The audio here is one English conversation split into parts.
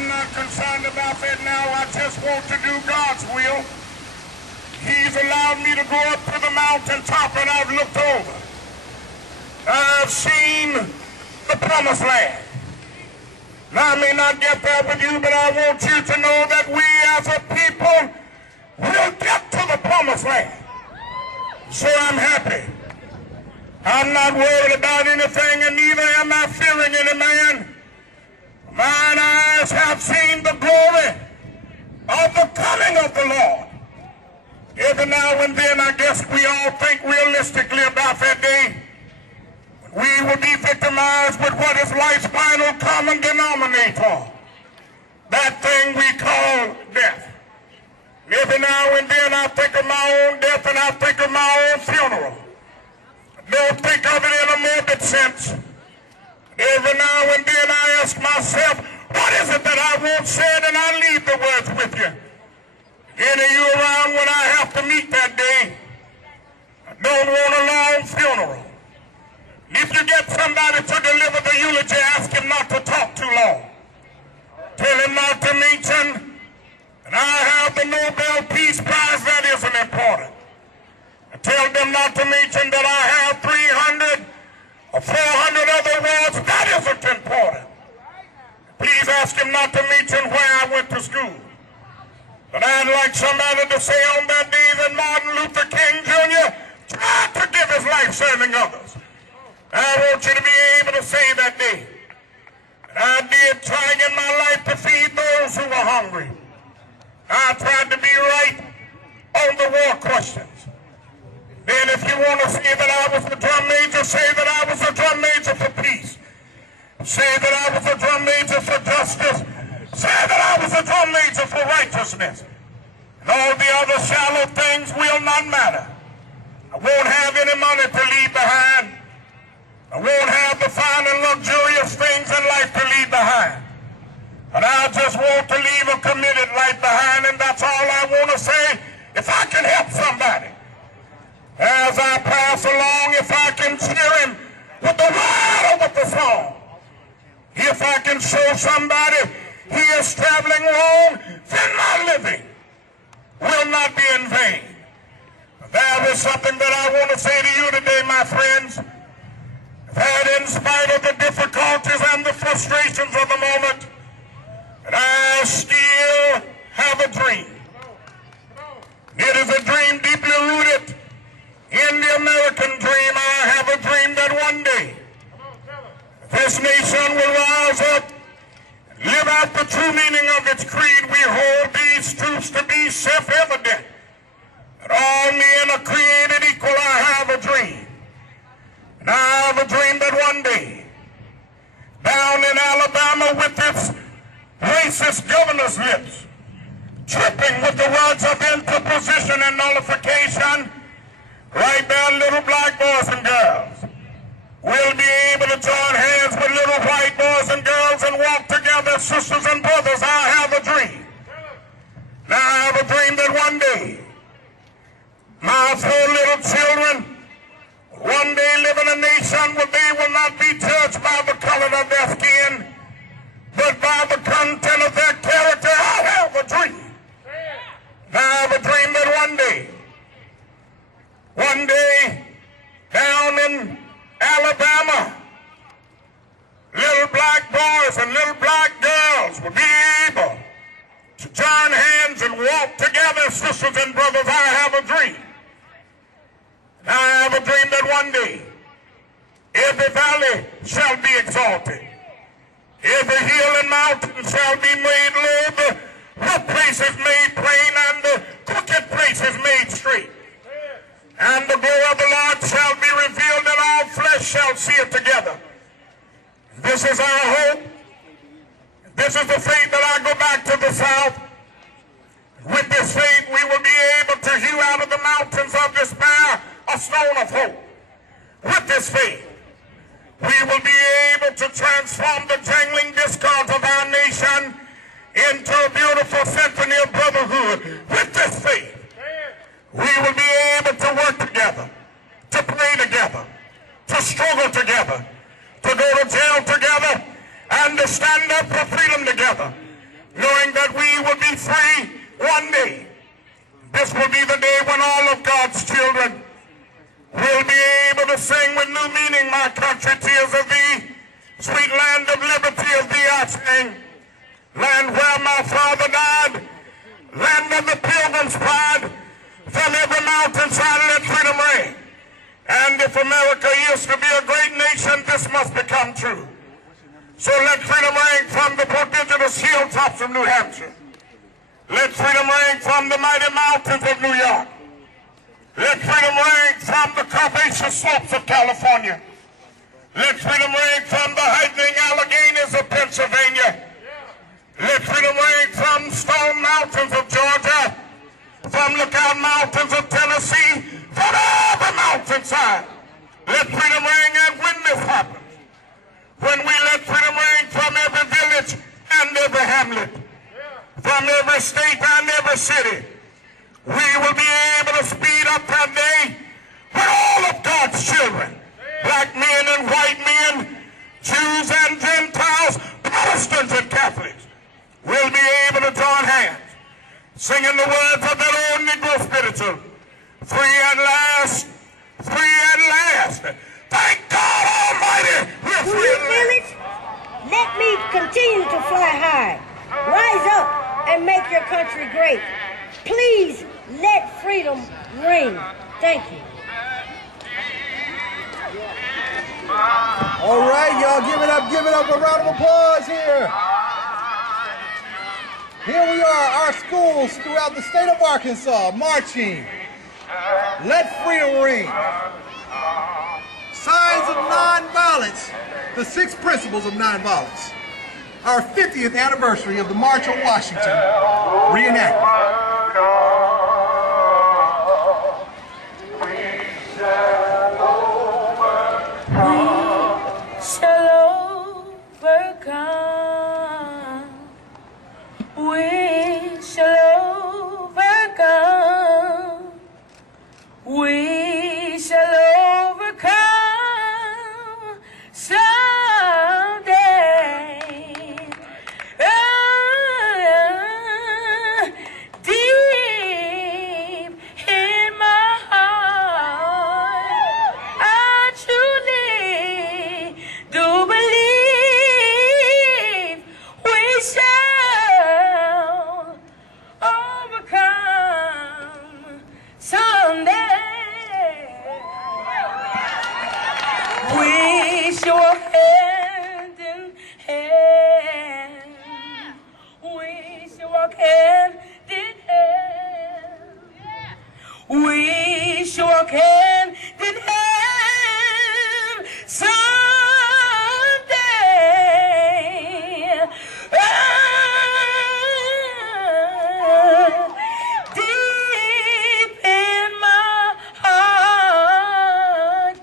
I'm not concerned about that now. I just want to do God's will. He's allowed me to go up to the mountaintop and I've looked over. I've seen the promised land. Now, I may not get there with you, but I want you to know that we as a people will get to the promised land. So I'm happy. I'm not worried about anything, and neither am I fearing any man. Mine eyes have seen the glory of the coming of the Lord. Every now and then, I guess we all think realistically about that day. We will be victimized with what is life's final common denominator, that thing we call death. Every now and then I think of my own death and I think of my own funeral. I don't think of it in a morbid sense. Every now and then I ask myself, what is it that I won't say, and I leave the words with you. Any of you around when I have to meet that day? I don't want a long funeral. If you get somebody to deliver the eulogy, ask him not to talk too long. Tell him not to mention, and I have the Nobel Peace Prize, that isn't important. I tell them not to mention that I have 300 or 400 other awards, that isn't important. Please ask him not to mention where I went to school. But I'd like somebody to say on that day that Martin Luther King Jr. tried to give his life serving others. I want you to be able to say that day that I did try in my life to feed those who were hungry. I tried to be right on the war questions. Then if you want to say that I was the drum major, say that I was the drum major for peace. Say that I was the drum major for justice. Say that I was the drum major for righteousness. And all the other shallow things will not matter. I won't have any money to leave behind. I won't have the fine and luxurious things in life to leave behind. But I just want to leave a committed life behind, and that's all I want to say. If I can help somebody, as I pass along, if I can cheer him with the word or with the song, if I can show somebody he is traveling wrong, then my living will not be in vain. There is something that I want to say to you today, my friends. That in spite of the difficulties and the frustrations of the moment, that I still have a dream. It is a dream deeply rooted in the American dream. I have a dream that one day this nation will rise up and live out the true meaning of its creed. We hold these truths to be self-evident, that all men are created equal. I have a dream. And I have a dream that one day, down in Alabama with its racist governor's lips, dripping with the words of interposition and nullification, right there, little black boys and girls will be able to join hands with little white boys and girls and walk together, sisters and brothers. I have a dream. Now I have a dream that one day, my 4 little children one day live in a nation where they will not be judged by the color of their skin, but by the content of their character. I have a dream. Now I have a dream that one day, down in Alabama, little black boys and little black girls will be able to join hands and walk together, sisters and brothers. I have a dream. Now I have a dream that one day every valley shall be exalted, every hill and mountain shall be made low, the rough places made plain, and the crooked places made straight. And the glory of the Lord shall be revealed, and all flesh shall see it together. This is our hope. This is the faith that I go back to the South. With this faith, we will be able to hew out of the mountains of despair a stone of hope. With this faith, we will be able to transform the jangling discords of our nation into a beautiful symphony of brotherhood. With this faith, we will be able to work together, to pray together, to struggle together, to go to jail together, and to stand up for freedom together. knowing that we will be free one day. This will be the day when all of God's children will be able to sing with new meaning, my country, tears of thee, sweet land of liberty of thee I sing, land where my father died, land of the pilgrim's pride, from every mountainside let freedom ring. And if America is to be a great nation, this must become true. So let freedom ring from the prodigious hilltops of New Hampshire. Let freedom ring from the mighty mountains of New York. Let freedom ring from the curvaceous slopes of California. Let freedom ring from the heightening Alleghenies of Pennsylvania. Let freedom ring from Stone Mountains of Georgia, from Lookout Mountains of Tennessee, from every mountainside. Let freedom ring, and when this happens, when we let freedom ring from every village and every hamlet, from every state and every city, we will be able to speed up that day when all of God's children, black men and white men, Jews and Gentiles, Protestants and Catholics, will be able to join hands, singing the words of that old Negro spiritual, free at last, free at last. Thank God Almighty, we're free at last. Let me continue to fly high. Rise up and make your country great. Please let freedom ring. Thank you. All right, y'all, give it up a round of applause here. Here we are, our schools throughout the state of Arkansas, marching. Let freedom ring. Signs of nonviolence, the 6 principles of nonviolence. Our 50th anniversary of the March on Washington reenactment. We shall overcome. We shall overcome someday. Deep in my heart, I truly do believe we shall overcome someday. We shall walk hand in hand. We shall walk hand in hand. We shall walk hand in hand someday. Deep in my heart,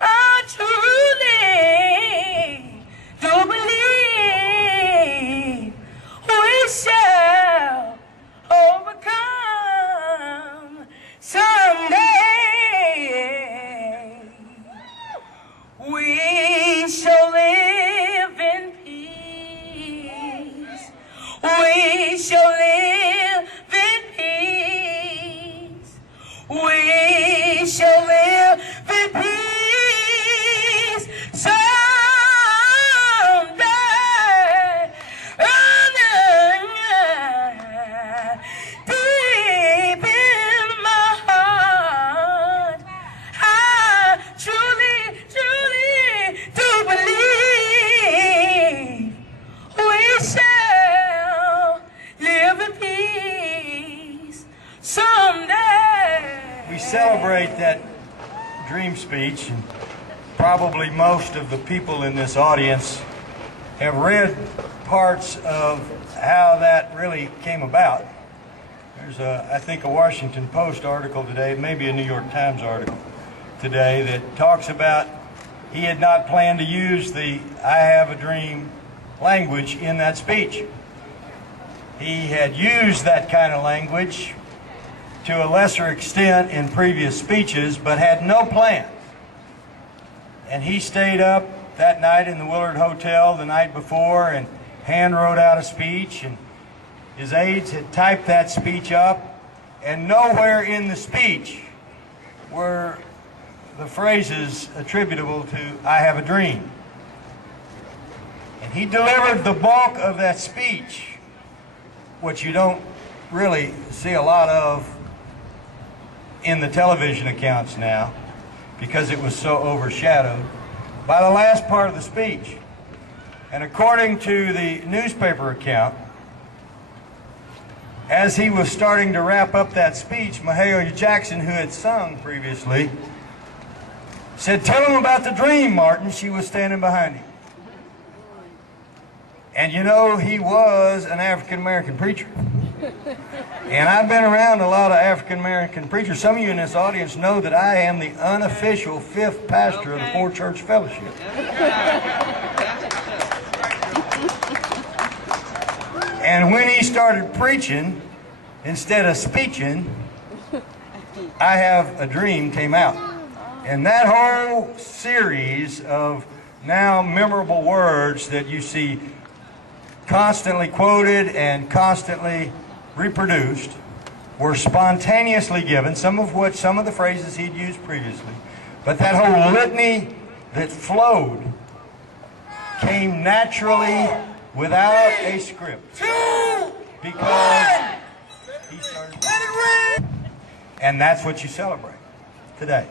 I truly do believe we shall overcome someday. We shall live in peace. We shall live in peace. We shall live in peace someday. Deep in my heart, I truly, truly do believe we shall live in peace someday. We celebrate that dream speech, and probably most of the people in this audience have read parts of how that really came about. There's I think a Washington Post article today, maybe a New York Times article today, that talks about he had not planned to use the "I have a dream" language in that speech. He had used that kind of language to a lesser extent in previous speeches, but had no plan. And he stayed up that night in the Willard Hotel the night before and hand wrote out a speech, and His aides had typed that speech up, and nowhere in the speech were the phrases attributable to "I have a dream." And he delivered the bulk of that speech, which you don't really see a lot of in the television accounts now, because it was so overshadowed by the last part of the speech. And according to the newspaper account, as he was starting to wrap up that speech, Mahalia Jackson, who had sung previously, said, "Tell him about the dream, Martin." She was standing behind him. And you know, he was an African-American preacher. And I've been around a lot of African-American preachers. Some of you in this audience know that I am the unofficial 5th pastor of the Four Church Fellowship. And when he started preaching, instead of speeching, "I have a dream" came out. And that whole series of now memorable words that you see constantly quoted and constantly reproduced were spontaneously given, some of the phrases he'd used previously. But that whole litany that flowed came naturally without a script. Because he started. And that's what you celebrate today.